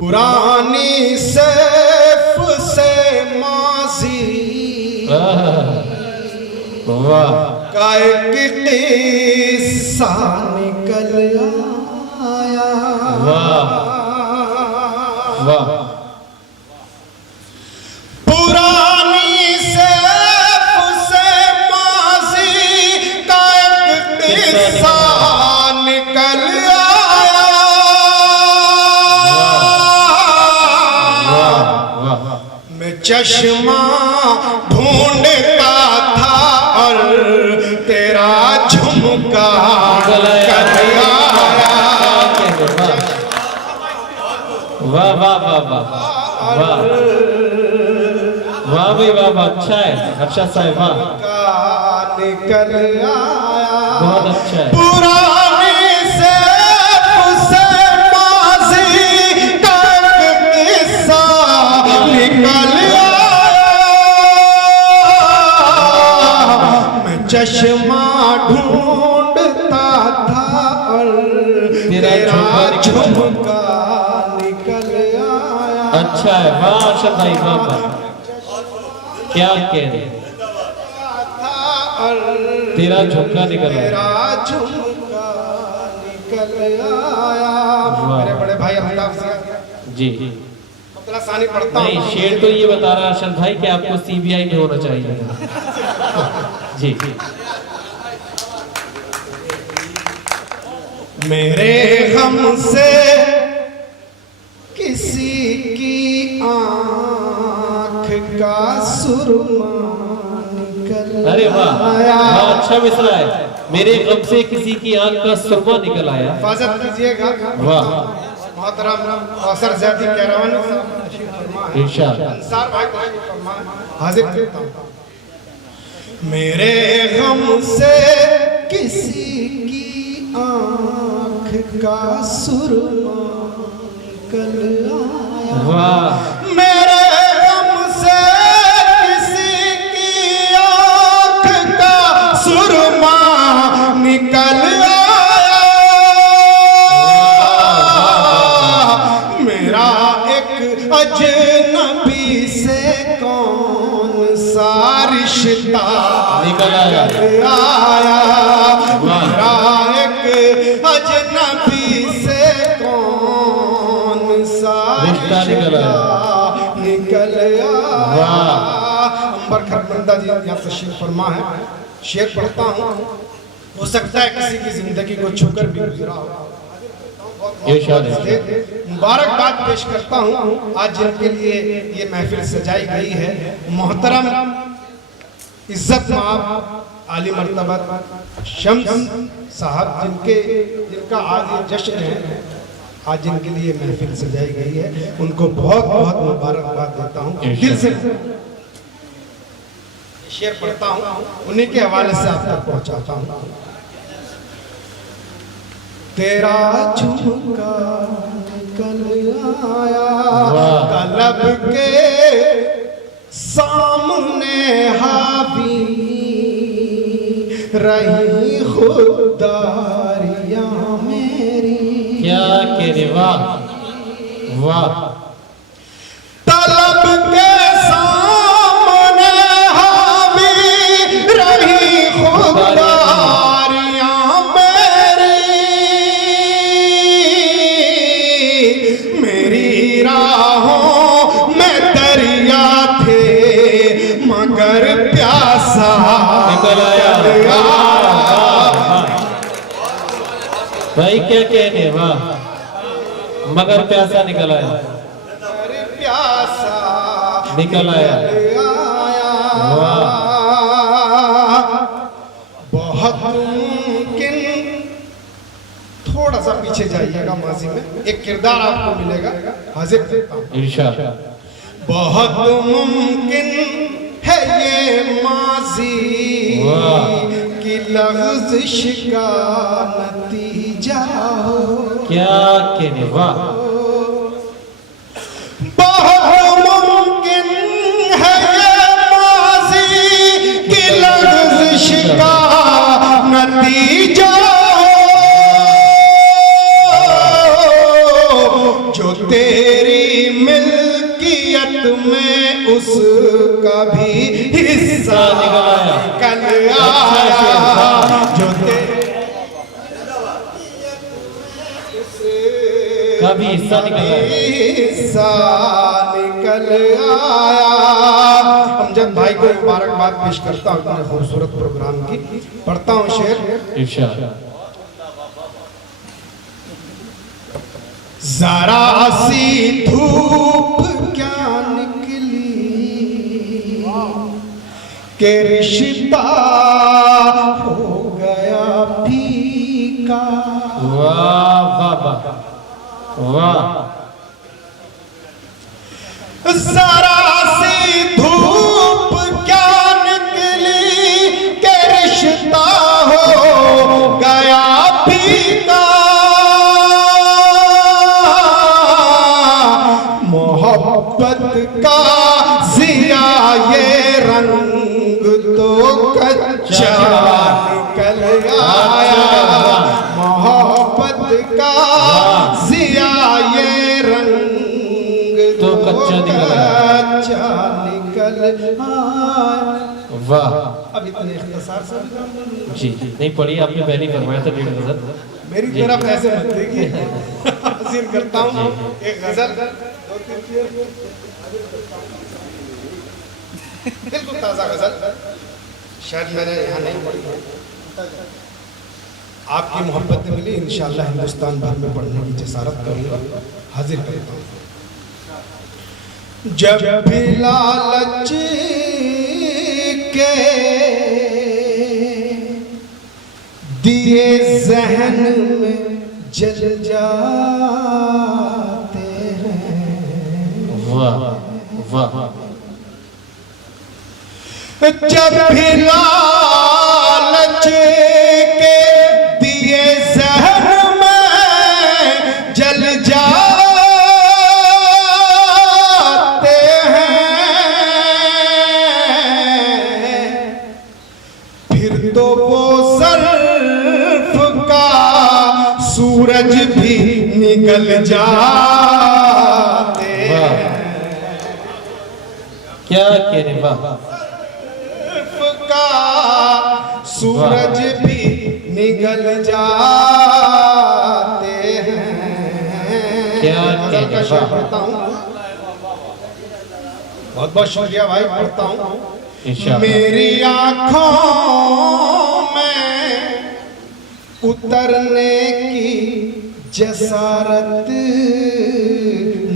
पुरानी सैफ से माजी वाह का एक किस्सा निकल आया। वाह वाह पुरानी सैफ से माजी का एक किस्सा निकल आया। मैं चश्मा ढूंढता था और तेरा झुमका कल आया। वाह वाह वाह वाह वाह वाह भाई वाह वाह अच्छा है अच्छा साहब वाह निकल आया। बहुत अच्छा है। पुरानी सैफ से माजी का एक किस्सा निकल आया। मैं चश्मा ढूंढता था और तेरा झुमका निकल आया। अच्छा है वाह अर्शद भाई वाह वाह क्या कह रहे तेरा झुमका निकल आया। तेरा झुमका निकल आया। मेरे बड़े भाई अमिताभ सिंह जी मतलब सानी पढ़ता हूं। नहीं शेर तो ये बता रहा अर्शद भाई कि आपको सीबीआई में होना चाहिए जी मेरे गम से किसी की आंख का सुरमा निकल अरे वाह आया। वाह अच्छा मिसरा है। मेरे गम से किसी की आंख का सुरमा निकल आया। हिफाजत कीजिएगा। वाह मोहतरम औसर ज़्यादी कैरावन इंशाअल्लाह अंसार भाई हाजिर करता हूं। मेरे गम से किसी की आंख का सुरमा निकल आया। वाह मेरे गम से किसी की आंख का सुरमा निकल आया। मेरा एक अजनबी से कौन सा रिश्ता निकल आया। मेरा एक अजनबी से कौन सा रिश्ता निकल आया। निकल आया। वाह अंबर खरबंदा जी यहाँ तशरीफ फरमा है। शेर पढ़ता हूँ। हो सकता है किसी की जिंदगी को छूकर भी गुजरा हो। मुबारकबाद पेश करता हूँ आज जिनके लिए ये महफिल सजाई गई है। मोहतरम इज्जत माब आली मर्तबत शम्स साहब जिनका आज ये जश्न है, आज जिनके लिए महफिल सजाई गई है, उनको बहुत बहुत मुबारकबाद देता हूँ दिल से। शेर पढ़ता हूँ उन्हीं के हवाले से आप तक पहुँचाता हूँ। तेरा झुमका निकल आया तलब के सामने हावी रही खुदारियां मेरी। क्या कह रहे वाह वाह तलब के सामने हावी रही खुदारियां मेरी राहों में दरिया थे मगर प्यासा निकल आया। भाई क्या कहने वाह मगर प्यासा निकल आया। प्यासा निकल आया। वाह बहुत मुमकिन थोड़ा सा पीछे जाइएगा माजी में एक किरदार आपको मिलेगा। हाजिर इंशाअल्लाह। बहुत मुमकिन है ये माजी की लग़ज़िश का नतीजा हो। क्या कहने वाह बहुत मुमकिन है ये माजी की लग़ज़िश का नतीजा हो जो तेरी उसका भी हिस्सा निकल आया। निकल अच्छा आया शेर, वाह। जो कभी हिस्सा निकल आया। हिस्सा निकल आया। अमजद भाई को मुबारकबाद पेश करता हूँ इतने खूबसूरत प्रोग्राम की। पढ़ता हूँ शेर। इरशाद। जरा सी धूप क्या निकली के रिश्ता हो गया फीका। वाह वाह वाह वाह। जरा सी धूप क्या निकली के रिश्ता हो गया फीका। मोहब्बत का जिया ये रंग तो कच्चा निकल आया। मोहब्बत का जिया ये रंग तो कच्चा निकल निकल आया। वाह। अब इतने इख्तिसार से जी नहीं पढ़ी आपने पहले फरमाया था 1.5 गजल। मेरी तरफ ऐसे मत देखिए। हाजिर करता हूँ एक गजल, 2-3 शेर। बिल्कुल ताज़ा गजल, शायद मैंने यहाँ नहीं पढ़ी है। आपकी मोहब्बत मिली, इंशाअल्लाह हिंदुस्तान भर में पढ़ने की जसारत करूँगा। हाजिर करता हूँ। जब भी लालच के दिए जहन में जल जाते हैं। वाह वाह। जब भी लालच के दिए जहन में जल जाते हैं, फिर तो वो ज़र्फ़ का सूरज भी निकल जाते हैं। क्या कह रहे वाह। का सूरज भी निकल जाते हैं। क्या गजल का शेर वाह। पढ़ता हूँ। बहुत बहुत शुक्रिया भाई, पढ़ता हूँ। इंशाअल्लाह। मेरी आँखों में उतरने की जसारत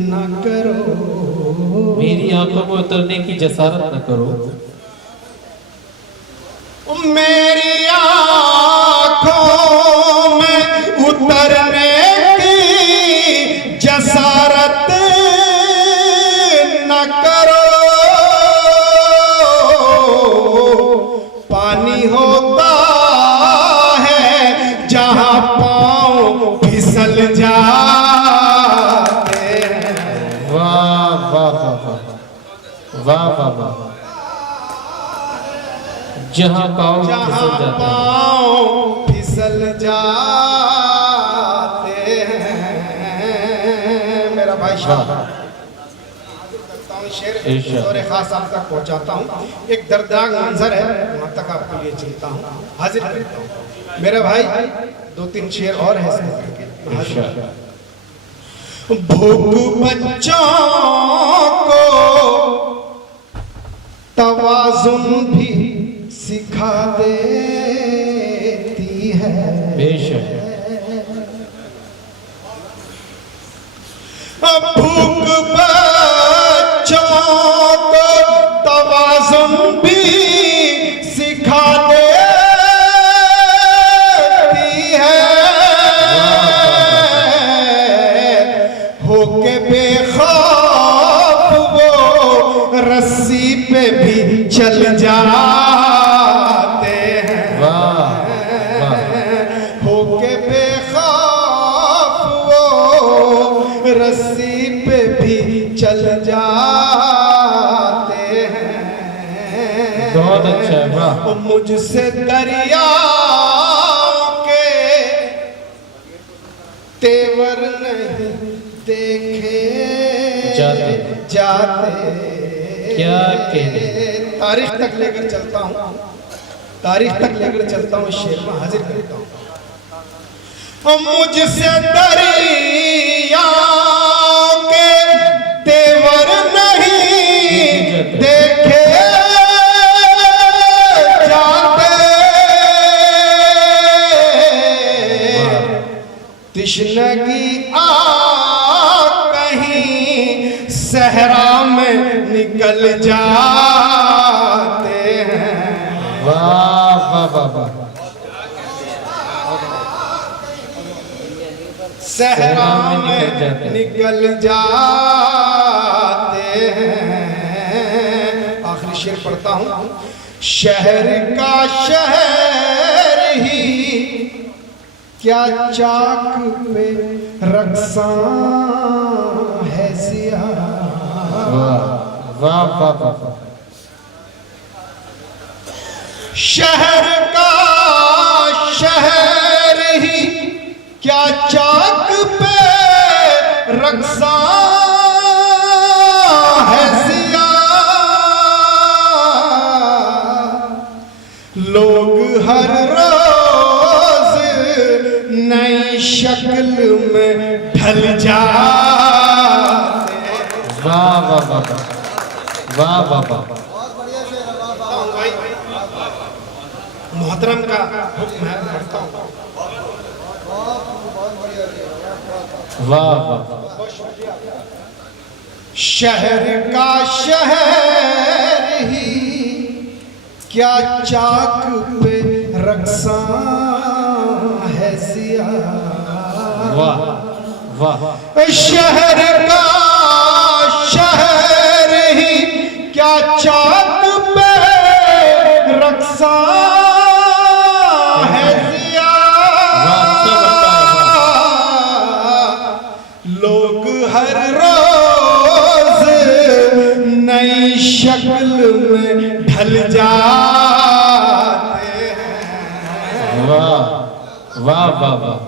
न करो। मेरी आंखों में उतरने की जसारत न करो। मेरी आँखों में उतरने की जसारत न करो। पानी होता है जहाँ पाँव फिसल जाते हैं। वाह वाह वाह वाह वाह वाह। जहाँ पाँव फिसल जाते हैं। पाँव फिसल जाते हैं। मेरा भाई शाह शेर और खास आप तक पहुंचाता हूँ। एक दर्दनाक मंजर है, वहाँ तक आपके लिए चलता हूँ, हाजिर करता हूँ। मेरे भाई 2-3 शेर और है इसके। भूख बच्चों को तवाज़ुन भी सिखा देती है। बेशक। भूख बच्चों को तवाज़ुन भी सिखा देती है। होके बेखौफ वो रस्सी पे भी चल जाते हैं। होके बेखौफ वो रस्सी पे भी चल जाते हैं। बहुत अच्छा है वाह। मुझसे दरिया के तेवर नहीं देखे जाते। जाते क्या कहने। तारीख तक लेकर चलता हूँ, तारीख तक लेकर चलता हूँ, शेर में हाजिर करता हूँ। मुझसे दरिया के तेवर नहीं देखे जाते, तिश्नगी आ कहीं सहरा में निकल जाते हैं। वाह वाह वाह वाह। सहरा में निकल जाते हैं। आखिरी शेर पढ़ता हूँ। शहर का शहर ही क्या चाक पे रक्सा है जिया। वाह वाह वाह वाह। शहर का शहर ही क्या चाक पे रक्सा है जिया। लोग हर रोज नई शक्ल में ढल जाते। वाह वाह वाह वाह वाह वाह। मोहतरम का हुक्म है, पढ़ता हूँ। वाह वाह। शहर का शहर ही क्या चाक पे रक्सा है जिया। वाह वाह। शहर का शहर ही क्या चाक पे रक्सा है जिया। लोग हर रोज नई शक्ल में ढल जाते हैं। वाह वाह वाह वाह।